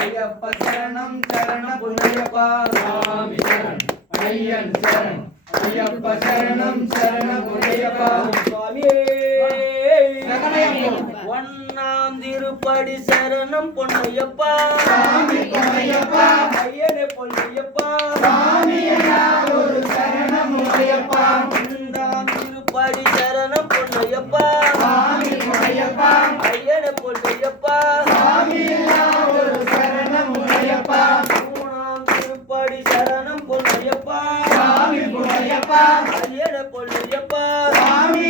ஐயப்ப சரணம் சரண பொன்னையப்பா சுவாமி சரணம் ஐயன் சரணம் ஐயப்ப சரணம் சரண பொன்னையப்பா சுவாமியே ஒன்னாம் திருப்படி சரணம் பொன்னையப்பா சுவாமி பொன்னையப்பா ஐயனே பொன்னையப்பா சுவாமி ஒரு சரணம் பொன்னையப்பா இரண்டாம் திருப்படி சரணம் பொன்னையப்பா சுவாமி பொன்னையப்பா ஐயனே பொன்னையப்பா சுவாமி ஒரு சரணம் பொன்னையப்பா மூணாம் திருப்படி சரணம் பொன்னையப்பா சுவாமி பொன்னையப்பா ஐயனே பொன்னையப்பா சுவாமி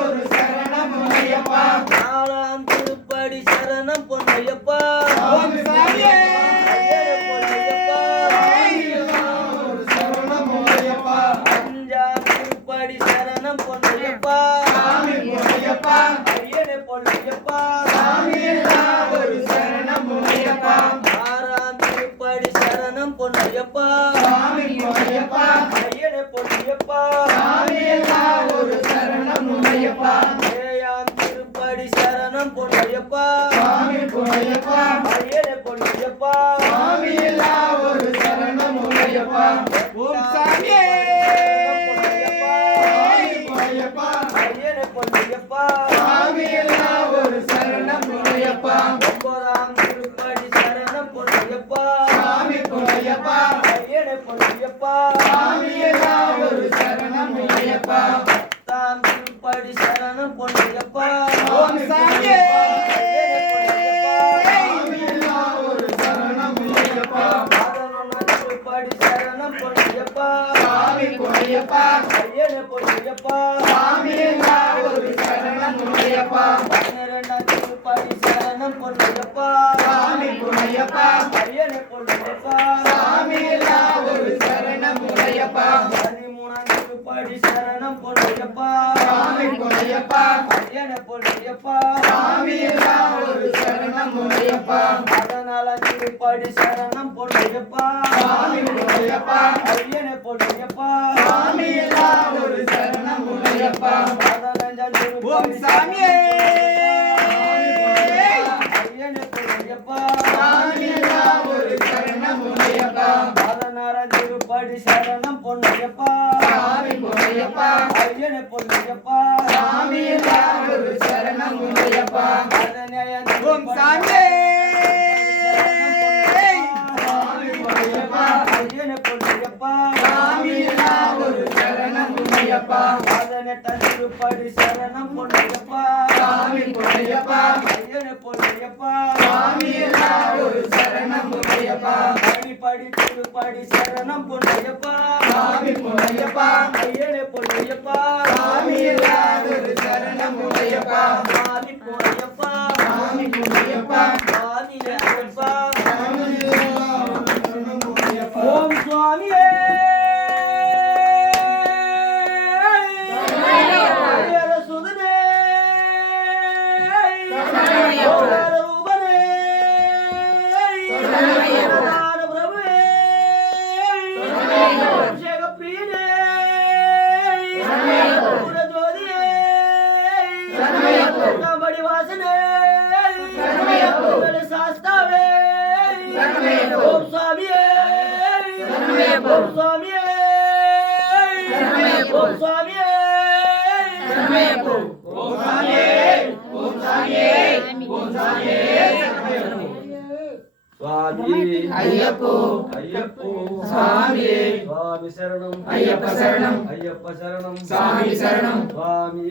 ஒரு சரணம் பொன்னையப்பா நாலாம் திருப்படி சரணம் பொன்னையப்பா சுவாமி சாமியே அஞ்சாம் திருப்படி சரணம் பொன்னையப்பா சுவாமி பொன்னையப்பா ஐயனே பொன்னையப்பா சுவாமி ஒரு சரணம் பொன்னையப்பா ஆறாம் திருப்படி சரணம் பொன்னையப்பா சுவாமி பொன்னையப்பா ஐயனே பொன்னையப்பா சுவாமி ஒரு சரணம் பொன்னையப்பா ஏழாம் திருப்படி சரணம் பொன்னையப்பா சுவாமி பொன்னையப்பா ஐயனே பொன்னையப்பா சுவாமி ஒரு சரணம் பொன்னையப்பா ஓம் சாமியே பொன்னையப்பா ஐயனே பொன்னையப்பா சுவாமி ஒரு சரணம் பொன்னையப்பா ஒன்பதாம் திருப்படி சரணம் பொன்னையப்பா சுவாமி பொன்னையப்பா ஐயனே பொன்னையப்பா சுவாமி ஒரு சரணம் பொன்னையப்பா பத்தாம் திருப்படி சரணம் பொன்னையப்பா ஓம் சாமியே ஒரு சரணம் பொன்னையப்பா பதினொன்னாம் திருப்படி சரணம் பொன்னையப்பா சுவாமி பொன்னையப்பா ஐயனே பொன்னையப்பா சுவாமி ஒரு சரணம் பொன்னையப்பா பன்னிரெண்டாம் திருப்படி சரணம் பொன்னையப்பா சுவாமி பொன்னையப்பா ஐயனே பொன்னையப்பா சுவாமி ஒரு சரணம் பொன்னையப்பா பதிமூணாம் திருப்படி சரணம் பொன்னையப்பா சுவாமி பொன்னையப்பா ஐயனே பொன்னையப்பா சுவாமி ஒரு சரணம் பொன்னையப்பா பதினாலாம் திருப்படி சரணம் பொன்னையப்பா சுவாமி பொன்னையப்பா ஐயனே பொன்னையப்பா சுவாமி ஒரு சரணம் பொன்னையப்பா பதினஞ்சாம் திருப்படி சாமியே ஐயனே பொன்னையப்பா சுவாமி ஒரு சரணம் பொன்னையப்பா பதினாறாம் திருப்படி சரணம் பொன்னையப்பா சுவாமி பொன்னையப்பா ஐயனே பொன்னையப்பா சுவாமி ஒரு சரணம் பொன்னையப்பா பதினேழாம் திருப்படி ஐயனே பொன்னையப்பா சுவாமி ஒரு சரணம் பொன்னையப்பா பதினெட்டாம் திருப்படி சரணம் பொன்னையப்பா சுவாமி பொன்னையப்பா ஐயனே பொன்னையப்பா சுவாமி ஒரு சரணம் பொன்னையப்பா படி திருப்படி சரணம் பொன்னையப்பா சுவாமி பொன்னையப்பா ஐயனே பொன்னையப்பா சுவாமி ஒரு சரணம் பொன்னையப்பா சுவாமி பொன்னையப்பா சுவாமி பொன்னையப்பா சுவாமி ஐயப்பா ஓம் சுவாமியே சுதனே ரூபனே பிரபுவே அபிஷேக பிரியனே ஜோதியே படி வாசனே சாஸ்தாவே ஓம் சுவாமியே ஓம் சுவாமியே ஓம் சுவாமியே ஓம் சாமியே ஓம் சாமியே ஓம் சாமியே சுவாமி ஐயப்போ ஐயப்போ சுவாமியே சுவாமி சரணம் ஐயப்ப சரணம் ஐயப்ப சரணம் சுவாமி சரணம் சுவாமி